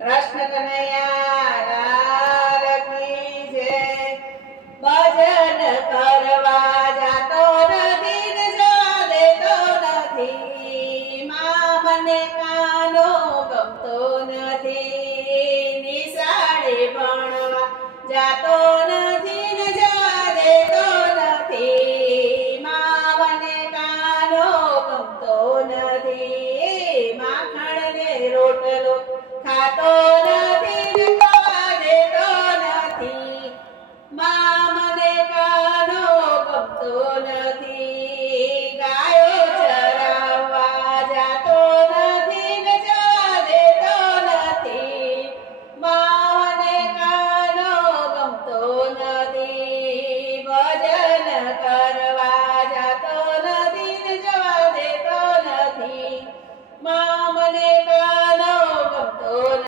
કૃષ્ણ કનૈયા લાલ કી જય. ભજન કરવા જાતો નથી ને જવા દેતો નથી, માં મને કાનો ગમતો નથી, નિશાળે ભણવા જાતો નથી ને જવા દેતો નથી, માં મને કાનો ગમતો નથી, માખણ ને રોટલો ખાતો